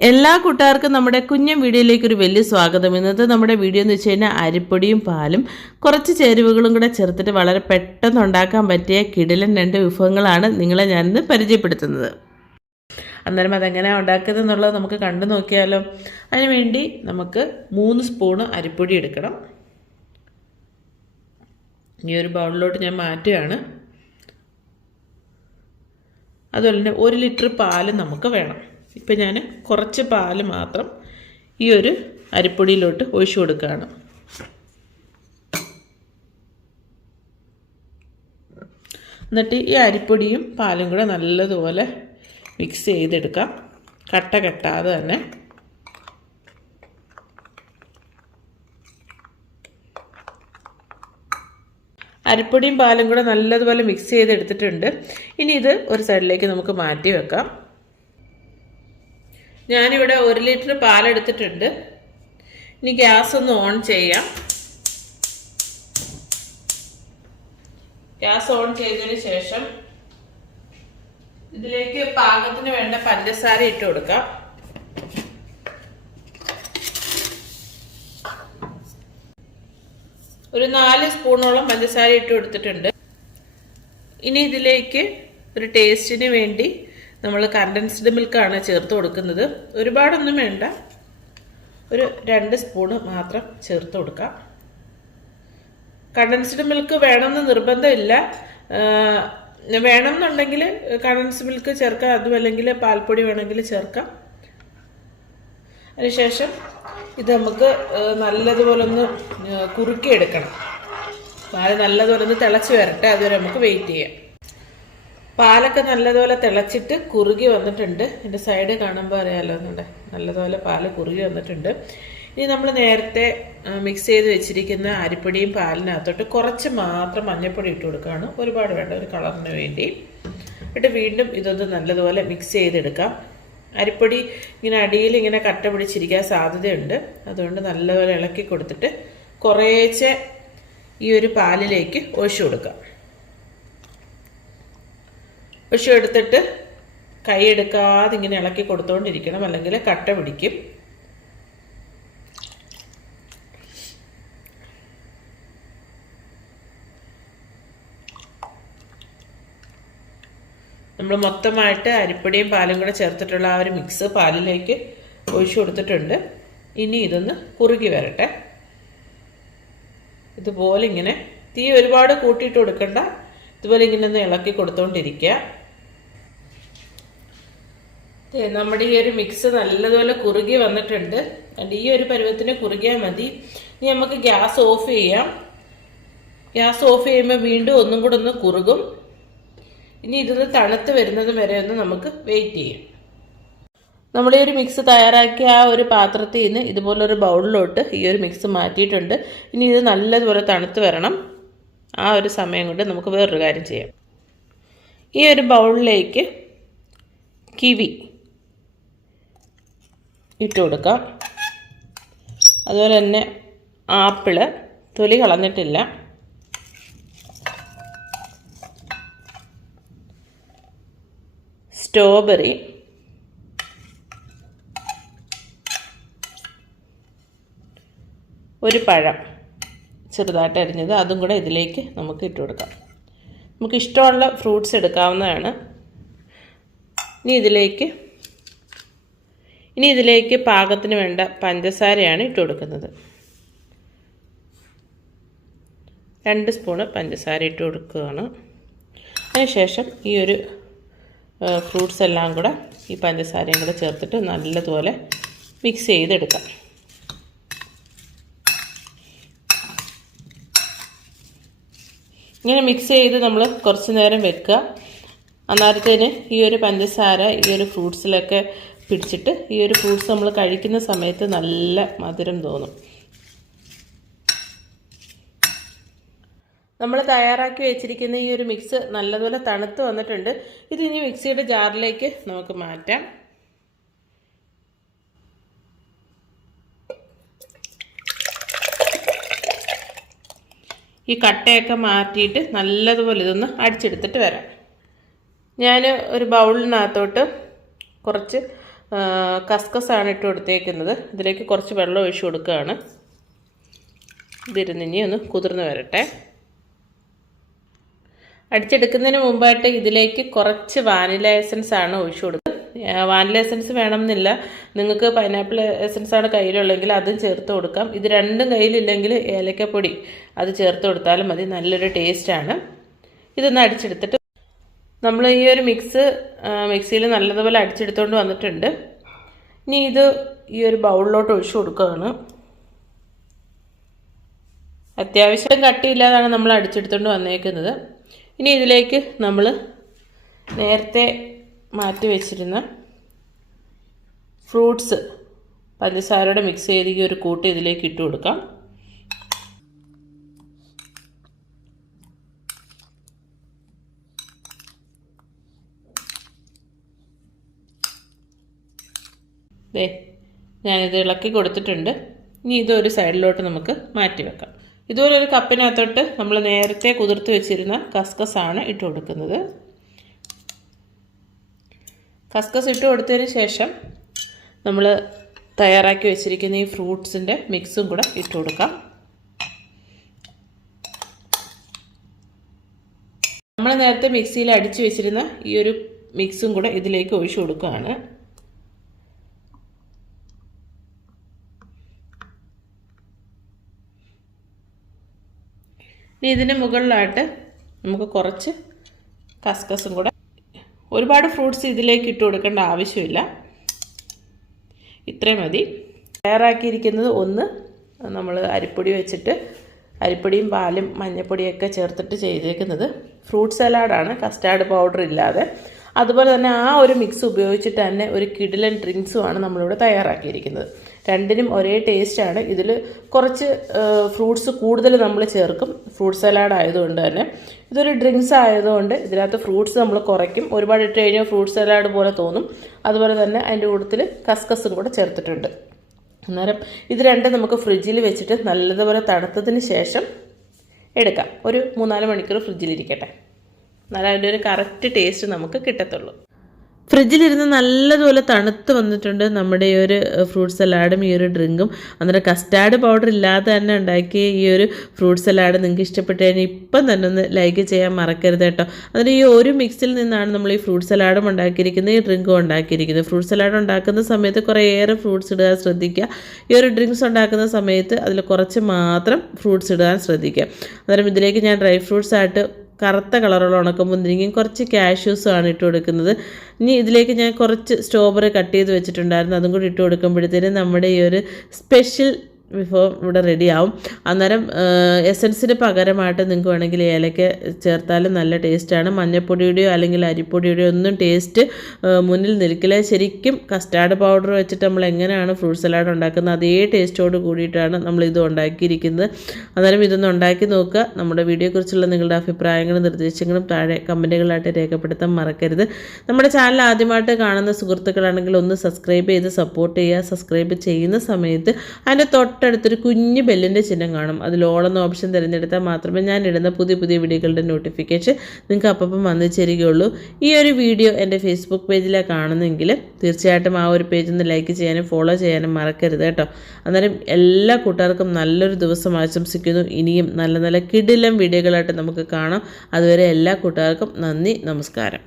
എല്ലാ കൂട്ടുകാർക്കും നമ്മുടെ കുഞ്ഞൻ വീഡിയോയിലേക്ക് ഒരു വലിയ സ്വാഗതം. ഇന്നത്തെ നമ്മുടെ വീഡിയോ എന്ന് വെച്ച് കഴിഞ്ഞാൽ അരിപ്പൊടിയും പാലും കുറച്ച് ചേരുവകളും കൂടെ ചേർത്തിട്ട് വളരെ പെട്ടെന്ന് ഉണ്ടാക്കാൻ പറ്റിയ കിടിലൻ 2 വിഭവങ്ങളാണ് നിങ്ങളെ ഞാനിന്ന് പരിചയപ്പെടുത്തുന്നത്. അന്നേരം അതെങ്ങനെയാണ് ഉണ്ടാക്കുന്നത് എന്നുള്ളത് നമുക്ക് കണ്ടു നോക്കിയാലോ. അതിനുവേണ്ടി നമുക്ക് 3 സ്പൂണ് അരിപ്പൊടി എടുക്കണം. ഈ ഒരു ബൗളിലോട്ട് ഞാൻ മാറ്റുകയാണ്. അതുപോലെ തന്നെ 1 ലിറ്റർ പാല് നമുക്ക് വേണം. ഇപ്പം ഞാൻ കുറച്ച് പാല് മാത്രം ഈ ഒരു അരിപ്പൊടിയിലോട്ട് ഒഴിച്ചു കൊടുക്കുകയാണ്. എന്നിട്ട് ഈ അരിപ്പൊടിയും പാലും കൂടെ നല്ലതുപോലെ മിക്സ് ചെയ്തെടുക്കാം, കട്ട കെട്ടാതെ തന്നെ. അരിപ്പൊടിയും പാലും കൂടെ നല്ലതുപോലെ മിക്സ് ചെയ്തെടുത്തിട്ടുണ്ട്. ഇനി ഇത് ഒരു സൈഡിലേക്ക് നമുക്ക് മാറ്റി വെക്കാം. ഞാനിവിടെ 1 ലിറ്റർ പാലെടുത്തിട്ടുണ്ട്. ഇനി ഗ്യാസ് ഒന്ന് ഓൺ ചെയ്യാം. ഗ്യാസ് ഓൺ ചെയ്തതിന് ശേഷം ഇതിലേക്ക് പാകത്തിന് വേണ്ട പഞ്ചസാര ഇട്ട് കൊടുക്കാം. ഒരു 4 സ്പൂണോളം പഞ്ചസാര ഇട്ട് കൊടുത്തിട്ടുണ്ട്. ഇനി ഇതിലേക്ക് ഒരു ടേസ്റ്റിന് വേണ്ടി നമ്മൾ കണ്ടൻസ്ഡ് മിൽക്കാണ് ചേർത്ത് കൊടുക്കുന്നത്. ഒരുപാടൊന്നും വേണ്ട, ഒരു 2 സ്പൂണ് മാത്രം ചേർത്ത് കൊടുക്കാം. കണ്ടൻസ്ഡ് മിൽക്ക് വേണമെന്ന് നിർബന്ധമില്ല. വേണമെന്നുണ്ടെങ്കിൽ കണ്ടൻസ്ഡ് മിൽക്ക് ചേർക്കാം, അതുമല്ലെങ്കിൽ പാൽപ്പൊടി വേണമെങ്കിൽ ചേർക്കാം. അതിനുശേഷം ഇത് നമുക്ക് നല്ലതുപോലെ ഒന്ന് കുറുക്കിയെടുക്കണം. പാല് നല്ലതുപോലെ ഒന്ന് തിളച്ച് വരട്ടെ, അതുവരെ നമുക്ക് വെയിറ്റ് ചെയ്യാം. പാലൊക്കെ നല്ലതുപോലെ തിളച്ചിട്ട് കുറുകി വന്നിട്ടുണ്ട്. എൻ്റെ സൈഡ് കാണുമ്പോൾ അറിയാമല്ലോ, എന്നുണ്ട് നല്ലതുപോലെ പാല് കുറുകി വന്നിട്ടുണ്ട്. ഇനി നമ്മൾ നേരത്തെ മിക്സ് ചെയ്ത് വെച്ചിരിക്കുന്ന അരിപ്പൊടിയും പാലിനകത്തോട്ട് കുറച്ച് മാത്രം മഞ്ഞൾപ്പൊടി ഇട്ട് കൊടുക്കുകയാണ്. ഒരുപാട് വേണ്ട, ഒരു കളറിന് വേണ്ടി. എന്നിട്ട് വീണ്ടും ഇതൊന്ന് നല്ലതുപോലെ മിക്സ് ചെയ്തെടുക്കാം. അരിപ്പൊടി ഇങ്ങനെ അടിയിൽ ഇങ്ങനെ കട്ട പിടിച്ചിരിക്കാൻ സാധ്യതയുണ്ട്. അതുകൊണ്ട് നല്ലതുപോലെ ഇളക്കി കൊടുത്തിട്ട് കുറേശ്ശെ ഈ ഒരു പാലിലേക്ക് ഒഴിച്ചു കൊടുക്കാം. ഒഴിച്ചു എടുത്തിട്ട് കൈ എടുക്കാതെ ഇങ്ങനെ ഇളക്കി കൊടുത്തുകൊണ്ടിരിക്കണം, അല്ലെങ്കിൽ കട്ട പിടിക്കും. നമ്മൾ മൊത്തമായിട്ട് അരിപ്പൊടിയും പാലും കൂടെ ചേർത്തിട്ടുള്ള ആ ഒരു മിക്സ് പാലിലേക്ക് ഒഴിച്ചു കൊടുത്തിട്ടുണ്ട്. ഇനി ഇതൊന്ന് കുറുകി വരട്ടെ. ഇതുപോലെ ഇങ്ങനെ തീ ഒരുപാട് കൂട്ടിയിട്ട് കൊടുക്കണ്ട, ഇതുപോലെ ഇങ്ങനെ ഒന്ന് ഇളക്കി കൊടുത്തുകൊണ്ടിരിക്കുക. നമ്മുടെ ഈ ഒരു മിക്സ് നല്ലതുപോലെ കുറുകി വന്നിട്ടുണ്ട്. ഈ ഒരു പരുവത്തിന് കുറുകിയാൽ മതി. ഇനി നമുക്ക് ഗ്യാസ് ഓഫ് ചെയ്യാം. ഗ്യാസ് ഓഫ് ചെയ്യുമ്പോൾ വീണ്ടും ഒന്നും കൂടെ ഒന്ന് കുറുകും. ഇനി ഇതൊന്ന് തണുത്ത് വരുന്നത് വരെ ഒന്ന് നമുക്ക് വെയിറ്റ് ചെയ്യാം. നമ്മുടെ ഈ ഒരു മിക്സ് തയ്യാറാക്കിയ ആ ഒരു പാത്രത്തിൽ നിന്ന് ഇതുപോലൊരു ബൗളിലോട്ട് ഈ ഒരു മിക്സ് മാറ്റിയിട്ടുണ്ട്. ഇനി ഇത് നല്ലതുപോലെ തണുത്ത് വരണം. ആ ഒരു സമയം കൊണ്ട് നമുക്ക് വേറൊരു കാര്യം ചെയ്യാം. ഈ ഒരു ബൗളിലേക്ക് കിവി ഇട്ട് കൊടുക്കാം. അതുപോലെ തന്നെ ആപ്പിള് തൊലി കളഞ്ഞിട്ടില്ല, സ്ട്രോബെറി, ഒരു പഴം ചെറുതായിട്ട് അരിഞ്ഞത്, അതും കൂടെ ഇതിലേക്ക് നമുക്ക് ഇട്ട് കൊടുക്കാം. നമുക്ക് ഇഷ്ടമുള്ള ഫ്രൂട്ട്സ് എടുക്കാവുന്നതാണ്. ഇനി ഇതിലേക്ക് പാകത്തിന് വേണ്ട പഞ്ചസാരയാണ് ഇട്ട് കൊടുക്കുന്നത്. 2 സ്പൂണ് പഞ്ചസാര ഇട്ട് കൊടുക്കുകയാണ്. അതിനുശേഷം ഈ ഒരു ഫ്രൂട്ട്സ് എല്ലാം കൂടെ ഈ പഞ്ചസാരയും കൂടെ ചേർത്തിട്ട് നല്ലതുപോലെ മിക്സ് ചെയ്തെടുക്കാം. ഇങ്ങനെ മിക്സ് ചെയ്ത് നമ്മൾ കുറച്ച് നേരം വെക്കുക. അന്നേരത്തേന് ഈ ഒരു പഞ്ചസാര ഈ ഒരു ഫ്രൂട്ട്സിലൊക്കെ പിടിച്ചിട്ട് ഈ ഒരു ഫ്രൂട്ട്സ് നമ്മൾ കഴിക്കുന്ന സമയത്ത് നല്ല മധുരം തോന്നും. നമ്മൾ തയ്യാറാക്കി വെച്ചിരിക്കുന്ന ഈ ഒരു മിക്സ് നല്ലതുപോലെ തണുത്ത് വന്നിട്ടുണ്ട്. ഇതിനി മിക്സിയുടെ ജാറിലേക്ക് നമുക്ക് മാറ്റാം. ഈ കട്ടയൊക്കെ മാറ്റിയിട്ട് നല്ലതുപോലെ ഇതൊന്ന് അടിച്ചെടുത്തിട്ട് വരാം. ഞാൻ ഒരു ബൗളിനകത്തോട്ട് കുറച്ച് കസ്കസാണ് ഇട്ട് കൊടുത്തേക്കുന്നത്. ഇതിലേക്ക് കുറച്ച് വെള്ളം ഒഴിച്ച് കൊടുക്കുകയാണ്. ഇതിരുന്ന് ഇനി ഒന്ന് കുതിർന്ന് വരട്ടെ. അടിച്ചെടുക്കുന്നതിന് മുമ്പായിട്ട് ഇതിലേക്ക് കുറച്ച് വാനില എസൻസ് ആണ് ഒഴിച്ചു കൊടുക്കുന്നത്. വാനില എസൻസ് വേണമെന്നില്ല, നിങ്ങൾക്ക് പൈനാപ്പിൾ എസൻസ് ആണ് കയ്യിലുള്ളെങ്കിൽ അതും ചേർത്ത് കൊടുക്കാം. ഇത് രണ്ടും കയ്യിലില്ലെങ്കിൽ ഏലക്കപ്പൊടി അത് ചേർത്ത് കൊടുത്താലും മതി, നല്ലൊരു ടേസ്റ്റാണ്. ഇതൊന്ന് അടിച്ചെടുത്തിട്ട് നമ്മൾ ഈ ഒരു മിക്സിയിൽ നല്ലതുപോലെ അടിച്ചെടുത്തുകൊണ്ട് വന്നിട്ടുണ്ട്. ഇനി ഇത് ഈ ഒരു ബൗളിലോട്ട് ഒഴിച്ചു കൊടുക്കുകയാണ്. അത്യാവശ്യം കട്ടിയില്ലാതാണ് നമ്മൾ അടിച്ചെടുത്തുകൊണ്ട് വന്നേക്കുന്നത്. ഇനി ഇതിലേക്ക് നമ്മൾ നേരത്തെ മാറ്റി വെച്ചിരുന്ന ഫ്രൂട്ട്സ് പഞ്ചസാരയുടെ മിക്സ് ചെയ്ത് ഈ ഒരു കൂട്ട് ഇതിലേക്ക് ഇട്ട് കൊടുക്കാം. ഞാനിത് ഇളക്കി കൊടുത്തിട്ടുണ്ട്. ഇനി ഇതൊരു സൈഡിലോട്ട് നമുക്ക് മാറ്റി വെക്കാം. ഇതുപോലെ ഒരു കപ്പിനകത്തോട്ട് നമ്മൾ നേരത്തെ കുതിർത്ത് വെച്ചിരുന്ന കസ്കസാണ് ഇട്ട് കൊടുക്കുന്നത്. കസ്കസ് ഇട്ട് കൊടുത്തതിന് ശേഷം നമ്മൾ തയ്യാറാക്കി വെച്ചിരിക്കുന്ന ഈ ഫ്രൂട്ട്സിൻ്റെ മിക്സും കൂടെ ഇട്ട് കൊടുക്കാം. നമ്മൾ നേരത്തെ മിക്സിയിൽ അടിച്ചു വെച്ചിരുന്ന ഈ ഒരു മിക്സും കൂടെ ഇതിലേക്ക് ഒഴിച്ചു കൊടുക്കുകയാണ്. ഇനി ഇതിന് മുകളിലായിട്ട് നമുക്ക് കുറച്ച് കസ്കസും കൂടെ, ഒരുപാട് ഫ്രൂട്ട്സ് ഇതിലേക്ക് ഇട്ട് കൊടുക്കേണ്ട ആവശ്യമില്ല, ഇത്രയും മതി. തയ്യാറാക്കിയിരിക്കുന്നത് ഒന്ന് നമ്മൾ അരിപ്പൊടി വെച്ചിട്ട്, അരിപ്പൊടിയും പാലും മഞ്ഞൾപ്പൊടിയൊക്കെ ചേർത്തിട്ട് ചെയ്തേക്കുന്നത് ഫ്രൂട്ട് സലാഡാണ്, കസ്റ്റാർഡ് പൗഡർ ഇല്ലാതെ. അതുപോലെ തന്നെ ആ ഒരു മിക്സ് ഉപയോഗിച്ചിട്ട് തന്നെ ഒരു കിടിലൻ ഡ്രിങ്ക്സുമാണ് നമ്മളിവിടെ തയ്യാറാക്കിയിരിക്കുന്നത്. രണ്ടിനും ഒരേ ടേസ്റ്റാണ്. ഇതിൽ കുറച്ച് ഫ്രൂട്ട്സ് കൂടുതൽ നമ്മൾ ചേർക്കും, ഫ്രൂട്ട് സലാഡ് ആയതുകൊണ്ട് തന്നെ. ഇതൊരു ഡ്രിങ്ക്സ് ആയതുകൊണ്ട് ഇതിനകത്ത് ഫ്രൂട്ട്സ് നമ്മൾ കുറയ്ക്കും. ഒരുപാട് ഇട്ട് കഴിഞ്ഞാൽ ഫ്രൂട്ട് സലാഡ് പോലെ തോന്നും. അതുപോലെ തന്നെ അതിൻ്റെ കൂട്ടത്തിൽ കസ്കസും കൂടെ ചേർത്തിട്ടുണ്ട്. അന്നേരം ഇത് രണ്ടും നമുക്ക് ഫ്രിഡ്ജിൽ വെച്ചിട്ട് നല്ലതുപോലെ തണുത്തതിന് ശേഷം എടുക്കാം. ഒരു 3-4 മണിക്കൂർ ഫ്രിഡ്ജിലിരിക്കട്ടെ, എന്നാലും അതിൻ്റെ ഒരു കറക്റ്റ് ടേസ്റ്റ് നമുക്ക് കിട്ടത്തുള്ളൂ. ഫ്രിഡ്ജിലിരുന്ന് നല്ലതുപോലെ തണുത്ത് വന്നിട്ടുണ്ട് നമ്മുടെ ഈ ഒരു ഫ്രൂട്ട് സലാഡും ഈ ഒരു ഡ്രിങ്കും. അന്നേരം കസ്റ്റാർഡ് പൗഡർ ഇല്ലാതെ തന്നെ ഉണ്ടാക്കിയ ഈ ഒരു ഫ്രൂട്ട് സലാഡ് നിങ്ങൾക്ക് ഇഷ്ടപ്പെട്ട് കഴിഞ്ഞാൽ ഇപ്പം തന്നെ ഒന്ന് ലൈക്ക് ചെയ്യാൻ മറക്കരുത് കേട്ടോ. അതിന് ഈ ഒരു മിക്സിൽ നിന്നാണ് നമ്മൾ ഈ ഫ്രൂട്ട് സലാഡും ഉണ്ടാക്കിയിരിക്കുന്നത്, ഈ ഡ്രിങ്കും ഉണ്ടാക്കിയിരിക്കുന്നത്. ഫ്രൂട്ട് സലാഡ് ഉണ്ടാക്കുന്ന സമയത്ത് കുറേയേറെ ഫ്രൂട്ട്സ് ഇടാൻ ശ്രദ്ധിക്കുക. ഈ ഒരു ഡ്രിങ്ക്സ് ഉണ്ടാക്കുന്ന സമയത്ത് അതിൽ കുറച്ച് മാത്രം ഫ്രൂട്ട്സ് ഇടാൻ ശ്രദ്ധിക്കുക. അന്നേരം ഇതിലേക്ക് ഞാൻ ഡ്രൈ ഫ്രൂട്ട്സ് ആയിട്ട് കറുത്ത കളറുള്ള ഉണക്കമുന്തിരിങ്ങയും കുറച്ച് കാഷ്യൂസും ആണ് ഇട്ട് കൊടുക്കുന്നത്. ഇനി ഇതിലേക്ക് ഞാൻ കുറച്ച് സ്ട്രോബെറി കട്ട് ചെയ്ത് വെച്ചിട്ടുണ്ടായിരുന്നു, അതും കൂടി ഇട്ട് കൊടുക്കുമ്പോഴത്തേനും നമ്മുടെ ഈ ഒരു സ്പെഷ്യൽ വിഭവം ഇവിടെ റെഡിയാവും. അന്നേരം എസൻസിന് പകരമായിട്ട് നിങ്ങൾക്ക് വേണമെങ്കിൽ ഏലക്ക ചേർത്താലും നല്ല ടേസ്റ്റാണ്. മഞ്ഞൾപ്പൊടിയുടെയോ അല്ലെങ്കിൽ അരിപ്പൊടിയുടെയോ ഒന്നും ടേസ്റ്റ് മുന്നിൽ നിൽക്കില്ല. ശരിക്കും കസ്റ്റാർഡ് പൗഡർ വെച്ചിട്ട് നമ്മൾ എങ്ങനെയാണ് ഫ്രൂട്ട് സലാഡ് ഉണ്ടാക്കുന്നത് അതേ ടേസ്റ്റോട് കൂടിയിട്ടാണ് നമ്മളിത് ഉണ്ടാക്കിയിരിക്കുന്നത്. അന്നേരം ഇതൊന്ന് ഉണ്ടാക്കി നോക്കുക. നമ്മുടെ വീഡിയോയെക്കുറിച്ചുള്ള നിങ്ങളുടെ അഭിപ്രായങ്ങളും നിർദ്ദേശങ്ങളും താഴെ കമൻറ്റുകളായിട്ട് രേഖപ്പെടുത്താൻ മറക്കരുത്. നമ്മുടെ ചാനൽ ആദ്യമായിട്ട് കാണുന്ന സുഹൃത്തുക്കളാണെങ്കിൽ ഒന്ന് സബ്സ്ക്രൈബ് ചെയ്ത് സപ്പോർട്ട് ചെയ്യുക. സബ്സ്ക്രൈബ് ചെയ്യുന്ന സമയത്ത് അതിൻ്റെ തൊട്ടടുത്തൊരു കുഞ്ഞ് ബെല്ലിൻ്റെ ചിഹ്നം കാണും, അതിൽ ഓൾ എന്ന ഓപ്ഷൻ തിരഞ്ഞെടുത്താൽ മാത്രമേ ഞാൻ ഇടുന്ന പുതിയ പുതിയ വീഡിയോകളുടെ നോട്ടിഫിക്കേഷൻ നിങ്ങൾക്ക് അപ്പം വന്നു ചേരുകയുള്ളൂ. ഈ ഒരു വീഡിയോ എൻ്റെ ഫേസ്ബുക്ക് പേജിലാണ് കാണുന്നതെങ്കിൽ തീർച്ചയായിട്ടും ആ ഒരു പേജ് ഒന്ന് ലൈക്ക് ചെയ്യാനും ഫോളോ ചെയ്യാനും മറക്കരുത് കേട്ടോ. അന്നേരം എല്ലാ കൂട്ടുകാർക്കും നല്ലൊരു ദിവസം ആശംസിക്കുന്നു. ഇനിയും നല്ല നല്ല കിടിലം വീഡിയോകളായിട്ട് നമുക്ക് കാണാം. അതുവരെ എല്ലാ കൂട്ടുകാർക്കും നന്ദി, നമസ്കാരം.